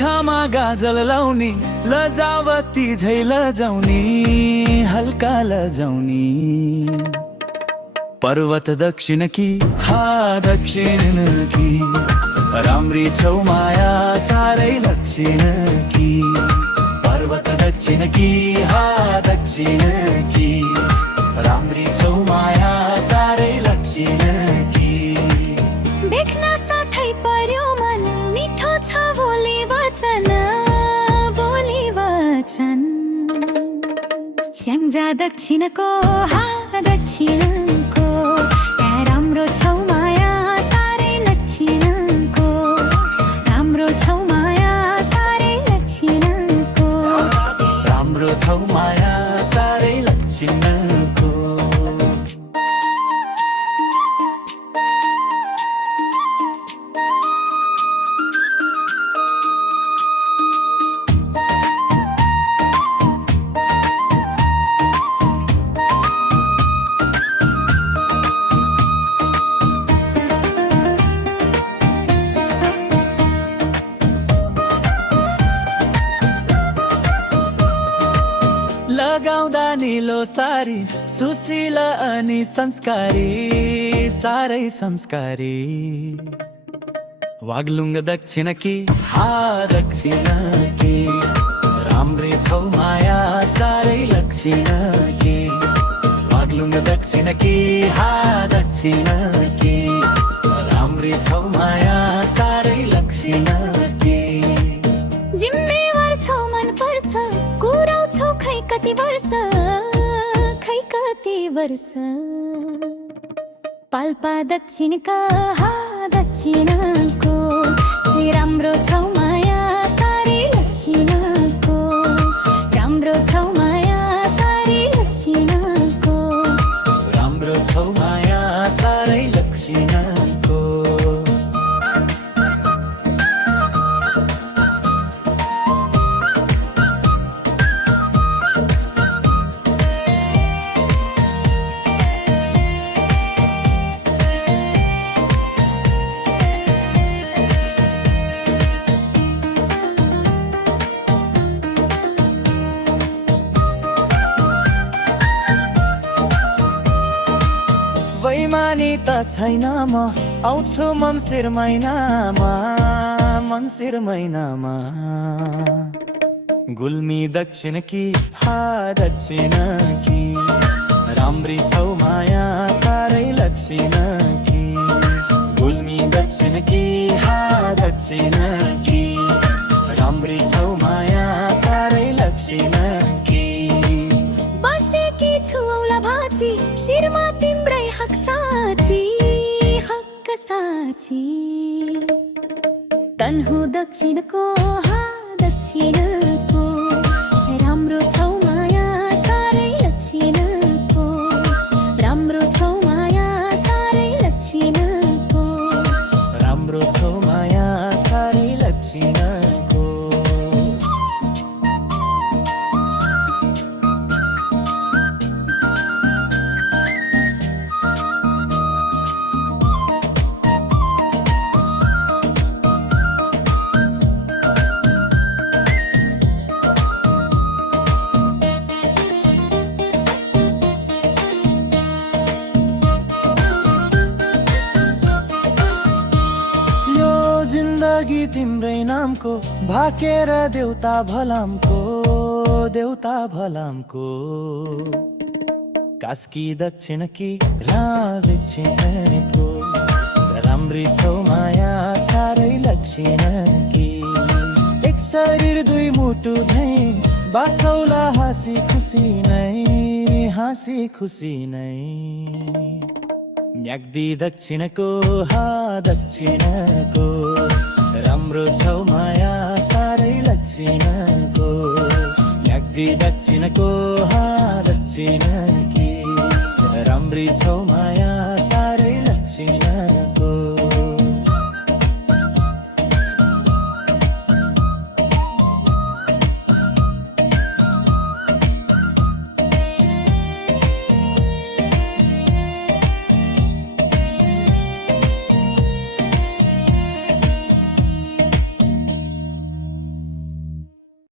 आँखामा गाजल लाउने लजावती झै लजाउने हल्का लजाउने पर्वत दक्षिण की हा दक्षिण की राम्री छौ माया सारै दक्षिण की पर्वत दक्षिण की हा दक्षिण की राम्री छौ माया सारै दक्षिण की देख्न साथै पर्यो मन मिठो छ बोली वचन स्याङ्जा दक्षिणको हा दक्षिणको त्यहाँ राम्रो छौ माया सारै दक्षिणको राम्रो छौ माया सारै दक्षिणको राम्रो छौ माया सारै दक्षिणको लगाउँदा निलो सारी सुशीला अनि संस्कारी सारै संस्कारी वाग्लुङ दक्षिण की हा दक्षिण की राम्री छौ माया सारै दक्षिण की वाग्लुङ दक्षिण की हा दक्षिण की राम्री छौ माया सारै दक्षिण की जिम्मेवार छौ मन पर्छ कुराउँछौ खै कति वर्ष पाल्पा दक्षिणका हा दक्षिणको राम्रो छौ माया सारै दक्षिणको राम्रो छौ माया सारै दक्षिणको राम्रो छौ माया सारै दक्षिणको वैमानी त छैन म आउँछु मङ्सिर महिनामा गुल्मी दक्षिण की हा दक्षिण की राम्री छौ माया सारै दक्षिण की गुल्मी दक्षिण की हा दक्षिण की राम्री छौ माया सारै दक्षिण की बसेकी छु औला भाची शिरमा तिम्रै हक साची तन्हु दक्षिणको हा दक्षिणको राम्रो छौ माया सारै दक्षिणको राम्रो छौ माया सारै दक्षिणको राम्रो छौ माया सारै दक्षिणको जिन्दगी तिम्रै नामको भाकेर देउता भलामको कास्की दक्षिण की दक्षिणको राम्री छौ माया सारै दक्षिण की एक शरीर दुई मुटु झै बाछौला हाँसी खुसी नै म्याग्दी दक्षिणको हा दक्षिणको राम्रो छौ माया सारै दक्षिणको म्याग्दी दक्षिणको हा दक्षिण की राम्री छौ माया सारै दक्षिण